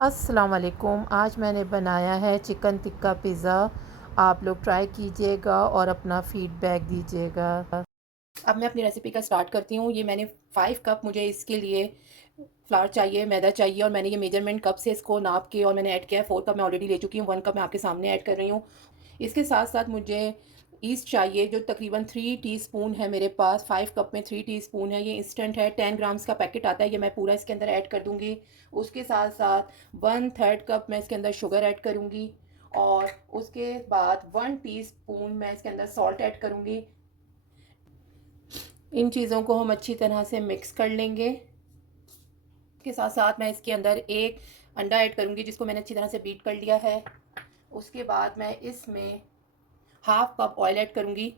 अस्सलाम वालेकुम। आज मैंने बनाया है चिकन टिक्का पिज़्ज़ा। आप लोग ट्राई कीजिएगा और अपना फ़ीडबैक दीजिएगा। अब मैं अपनी रेसिपी का स्टार्ट करती हूँ। ये मैंने 5 कप मुझे इसके लिए फ्लावर चाहिए, मैदा चाहिए और मैंने ये मेजरमेंट कप से इसको नाप के और मैंने ऐड किया है। 4 कप मैं ऑलरेडी ले चुकी हूँ, 1 कप मैं आपके सामने ऐड कर रही हूँ। इसके साथ-साथ मुझे ईस्ट चाहिए जो तकरीबन 3 टीस्पून है मेरे पास। 5 कप में 3 टीस्पून है। ये इंस्टेंट है, 10 ग्राम्स का पैकेट आता है। ये मैं पूरा इसके अंदर ऐड कर दूँगी। उसके साथ-साथ 1/3 कप मैं इसके अंदर शुगर ऐड करूँगी और उसके बाद 1 टीस्पून मैं इसके अंदर सॉल्ट ऐड करूँगी। इन चीज़ों को हम अच्छी तरह से मिक्स कर लेंगे। इसके साथ-साथ मैं इसके अंदर 1 अंडा ऐड करूँगी जिसको मैंने अच्छी तरह से बीट कर लिया है। उसके बाद मैं इसमें हाफ कप ऑयल ऐड करूँगी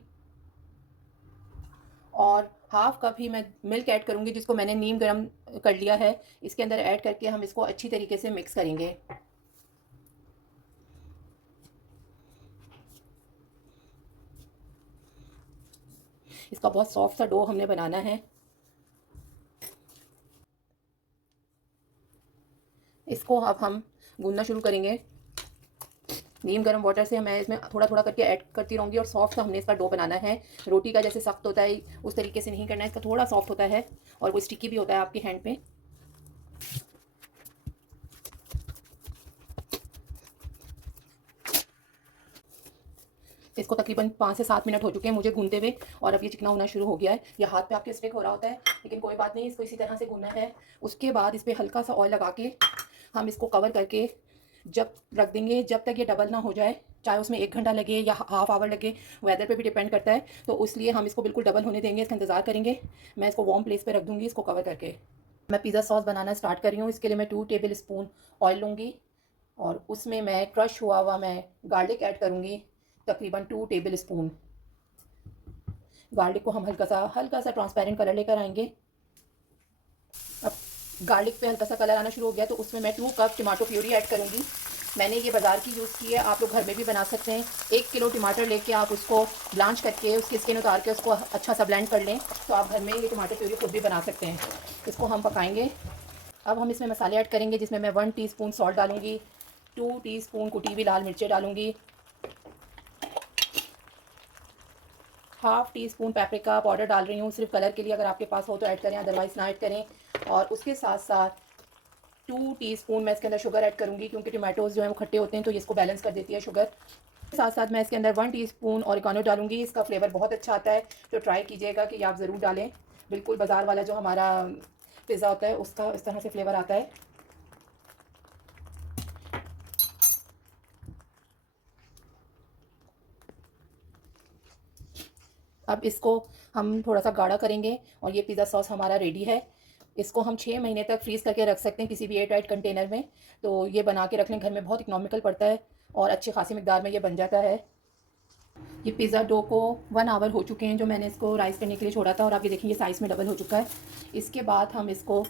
और हाफ कप ही मैं मिल्क ऐड करूँगी जिसको मैंने नीम गर्म कर लिया है। इसके अंदर ऐड करके हम इसको अच्छी तरीके से मिक्स करेंगे। इसका बहुत सॉफ्ट सा डो हमने बनाना है। इसको अब हम गूंदना शुरू करेंगे। नीम गर्म वाटर से मैं इसमें थोड़ा थोड़ा करके ऐड करती रहूँगी और सॉफ्ट सा हमने इसका डो बनाना है। रोटी का जैसे सख्त होता है उस तरीके से नहीं करना है, इसका थोड़ा सॉफ्ट होता है और वो स्टिकी भी होता है आपके हैंड पे। इसको तकरीबन 5 से 7 मिनट हो चुके हैं मुझे गूंदते हुए और अब ये चिकना होना शुरू हो गया है। ये हाथ पे आपके स्टिक हो रहा होता है लेकिन कोई बात नहीं, इसको इसी तरह से गूंदना है। उसके बाद इस पर हल्का सा ऑयल लगा के हम इसको कवर करके जब रख देंगे जब तक ये डबल ना हो जाए। चाहे उसमें 1 घंटा लगे या हाफ आवर लगे, वेदर पे भी डिपेंड करता है। तो इसलिए हम इसको बिल्कुल डबल होने देंगे, इसका इंतज़ार करेंगे। मैं इसको वार्म प्लेस पे रख दूँगी इसको कवर करके। मैं पिज़्ज़ा सॉस बनाना स्टार्ट कर रही हूँ। इसके लिए मैं 2 टेबल स्पून ऑयल लूँगी और उसमें मैं क्रश हुआ हुआ मैं गार्लिक ऐड करूँगी, तकरीबन 2 टेबल स्पून। गार्लिक को हम हल्का सा ट्रांसपेरेंट कलर लेकर आएंगे। अब गार्लिक पे हल्का सा कलर आना शुरू हो गया तो उसमें मैं 2 कप टमाटो प्यूरी ऐड करूँगी। मैंने ये बाज़ार की यूज़ की है, आप लोग घर में भी बना सकते हैं। 1 किलो टमाटर लेके आप उसको ब्लांच करके उसकी स्किन उतार के उसको अच्छा सा ब्लेंड कर लें तो आप घर में ये टमाटर प्यूरी खुद भी बना सकते हैं। इसको हम पकाएंगे। अब हम इसमें मसाले ऐड करेंगे जिसमें मैं 1 टीस्पून सॉल्ट डालूँगी, 2 टीस्पून कुटी हुई लाल मिर्चें डालूँगी, half tea spoon paprika powder डाल रही हूँ सिर्फ कलर के लिए। अगर आपके पास हो तो ऐड करें, अदरवाइज़ ना ऐड करें। और उसके साथ साथ 2 टीस्पून मैं इसके अंदर शुगर ऐड करूँगी क्योंकि टमाटोज़ जो है वो खट्टे होते हैं तो ये इसको बैलेंस कर देती है शुगर। साथ साथ मैं इसके अंदर 1 टीस्पून ऑरिगानो डालूँगी। इसका फ्लेवर बहुत अच्छा आता है, तो ट्राई कीजिएगा कि आप ज़रूर डालें। बिल्कुल बाज़ार वाला जो हमारा पिज़्ज़ा होता है उसका इस तरह से फ्लेवर आता है। अब इसको हम थोड़ा सा गाढ़ा करेंगे और ये पिज़्ज़ा सॉस हमारा रेडी है। इसको हम 6 महीने तक फ्रीज़ करके रख सकते हैं किसी भी एयर टाइट कंटेनर में। तो ये बना के रख लें, घर में बहुत इकोनॉमिकल पड़ता है और अच्छी खासी मिकदार में ये बन जाता है। ये पिज़्ज़ा डो को 1 आवर हो चुके हैं जो मैंने इसको राइस करने के लिए छोड़ा था और आप ये देखिए ये साइज़ में डबल हो चुका है। इसके बाद हम इसको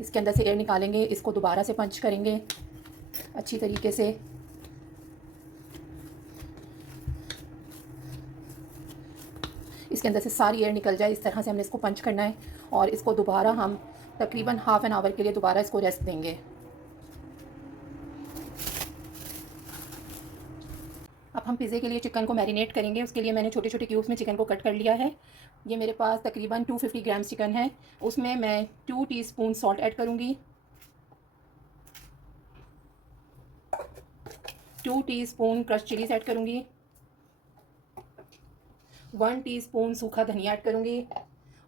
इसके अंदर से एयर निकालेंगे, इसको दोबारा से पंच करेंगे अच्छी तरीके से। इसके अंदर से सारी एयर निकल जाए, इस तरह से हमने इसको पंच करना है और इसको दोबारा हम तकरीबन हाफ़ एन आवर के लिए दोबारा इसको रेस्ट देंगे। अब हम पिज़्ज़े के लिए चिकन को मैरिनेट करेंगे। उसके लिए मैंने छोटे छोटे क्यूब्स में चिकन को कट कर लिया है। ये मेरे पास तकरीबन 250 ग्राम्स चिकन है। उसमें मैं 2 टीस्पून सॉल्ट ऐड करूँगी, 2 टीस्पून क्रश चिलीज ऐड करूँगी, 1 टीस्पून सूखा धनिया ऐड करूँगी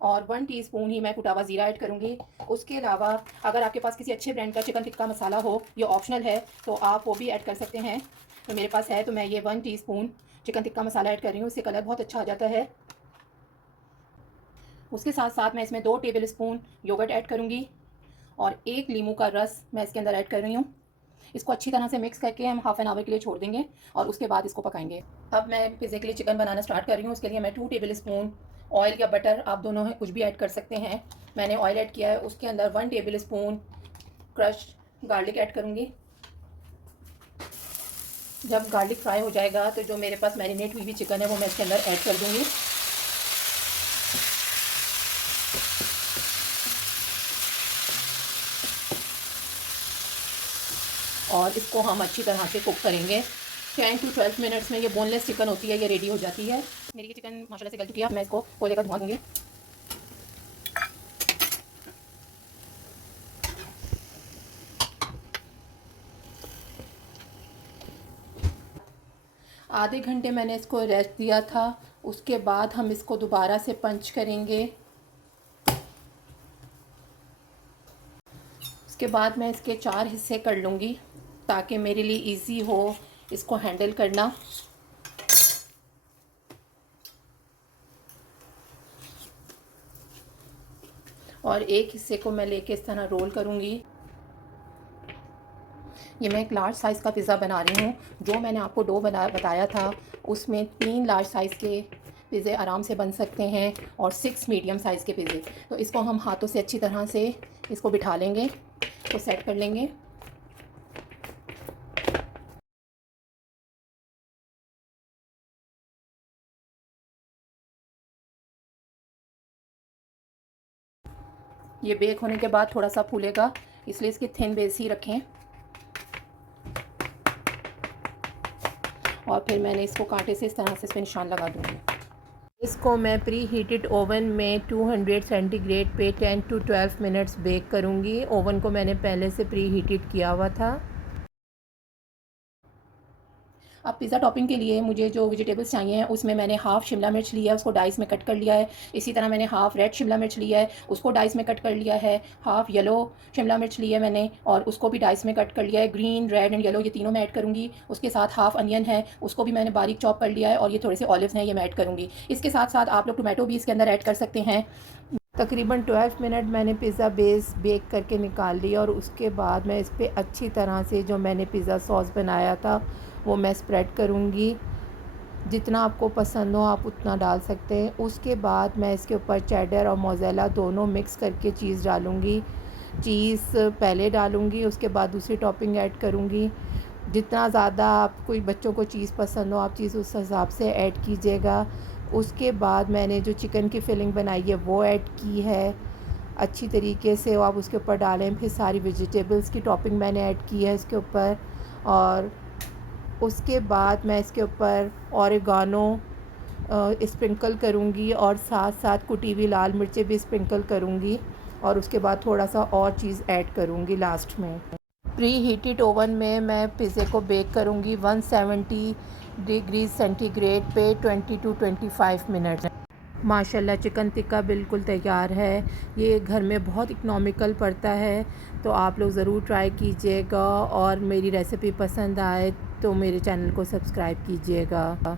और 1 टीस्पून ही मैं कुटा हुआ ज़ीरा ऐड करूँगी। उसके अलावा अगर आपके पास किसी अच्छे ब्रांड का चिकन टिक्का मसाला हो, ये ऑप्शनल है, तो आप वो भी ऐड कर सकते हैं। तो मेरे पास है तो मैं ये 1 teaspoon chicken tikka masala add कर रही हूँ, इससे कलर बहुत अच्छा आ जाता है। उसके साथ साथ मैं इसमें 2 टेबल स्पून योगर्ट ऐड करूँगी और 1 लीमू का रस मैं इसके अंदर ऐड कर रही हूँ। इसको अच्छी तरह से मिक्स करके हम हाफ़ एन आवर के लिए छोड़ देंगे और उसके बाद इसको पकाएंगे। अब मैं पिज़्ज़े के लिए चिकन बनाना स्टार्ट कर रही हूँ। उसके लिए मैं 2 टेबल स्पून ऑयल या बटर, आप दोनों हैं कुछ भी ऐड कर सकते हैं। मैंने ऑयल ऐड किया है। उसके अंदर 1 table spoon crush garlic add करूँगी। जब गार्लिक फ्राई हो जाएगा तो जो मेरे पास मैरिनेट हुई हुई चिकन है वो मैं इसके अंदर ऐड कर दूँगी। और इसको हम अच्छी तरह से कुक करेंगे। 10 to 12 मिनट्स में ये बोनलेस चिकन होती है, ये रेडी हो जाती है। मेरी ये चिकन माशाल्लाह से गल चुकी है। मैं इसको कोयले का धुआं दूँगी। आधे घंटे मैंने इसको रेस्ट दिया था। उसके बाद हम इसको दोबारा से पंच करेंगे। उसके बाद मैं इसके 4 हिस्से कर लूँगी ताकि मेरे लिए इजी हो इसको हैंडल करना। और एक हिस्से को मैं लेके इस तरह रोल करूँगी। ये मैं एक लार्ज साइज़ का पिज़्ज़ा बना रही हूँ। जो मैंने आपको डो बताया था उसमें 3 लार्ज साइज़ के पिज़्ज़े आराम से बन सकते हैं और 6 मीडियम साइज़ के पिज़्ज़े। तो इसको हम हाथों से अच्छी तरह से इसको बिठा लेंगे, तो सेट कर लेंगे। ये बेक होने के बाद थोड़ा सा फूलेगा, इसलिए इसकी थिन बेस ही रखें। और फिर मैंने इसको कांटे से इस तरह से इस पर निशान लगा दूँगी। इसको मैं प्री हीटेड ओवन में 200 सेंटीग्रेड पे 10 to 12 मिनट्स बेक करूँगी। ओवन को मैंने पहले से प्री हीटेड किया हुआ था। अब पिज़्ज़ा टॉपिंग के लिए मुझे जो वेजिटेबल्स चाहिए हैं उसमें मैंने हाफ़ शिमला मिर्च लिया है, उसको डाइस में कट कर लिया है। इसी तरह मैंने हाफ़ रेड शिमला मिर्च लिया है, उसको डाइस में कट कर लिया है। हाफ़ येलो शिमला मिर्च लिया है मैंने और उसको भी डाइस में कट कर लिया है। ग्रीन, रेड एंड येलो ये तीनों मैं ऐड करूँगी। उसके साथ हाफ़ अनियन है, उसको भी मैंने बारीक चॉप कर लिया है और ये थोड़े से ऑलिव्स हैं, ये मैं ऐड करूँगी। इसके साथ साथ आप लोग टोमेटो भी इसके अंदर ऐड कर सकते हैं। तकरीबन 12 मिनट मैंने पिज़्ज़ा बेस बेक करके निकाल लिया और उसके बाद मैं इस पर अच्छी तरह से जो मैंने पिज़्ज़ा सॉस बनाया था वो मैं स्प्रेड करूँगी। जितना आपको पसंद हो आप उतना डाल सकते हैं। उसके बाद मैं इसके ऊपर चेडर और मोज़रेला दोनों मिक्स करके चीज़ डालूँगी। चीज़ पहले डालूँगी, उसके बाद दूसरी टॉपिंग ऐड करूँगी। जितना ज़्यादा आप कोई बच्चों को चीज़ पसंद हो आप चीज़ उस हिसाब से ऐड कीजिएगा। उसके बाद मैंने जो चिकन की फिलिंग बनाई है वो ऐड की है अच्छी तरीके से, आप उसके ऊपर डालें। फिर सारी वेजिटेबल्स की टॉपिंग मैंने ऐड की है इसके ऊपर और उसके बाद मैं इसके ऊपर ऑरिगानो स्प्रिंकल करूँगी और साथ साथ कुटी हुई लाल मिर्चें भी स्प्रिंकल करूँगी और उसके बाद थोड़ा सा और चीज़ ऐड करूँगी लास्ट में। प्री हीटेड ओवन में मैं पिज़्ज़े को बेक करूँगी 170 डिग्री सेंटीग्रेड पे 20 to 25 मिनट। माशाल्लाह चिकन टिक्का बिल्कुल तैयार है। ये घर में बहुत इकनॉमिकल पड़ता है, तो आप लोग ज़रूर ट्राई कीजिएगा और मेरी रेसिपी पसंद आए तो मेरे चैनल को सब्सक्राइब कीजिएगा।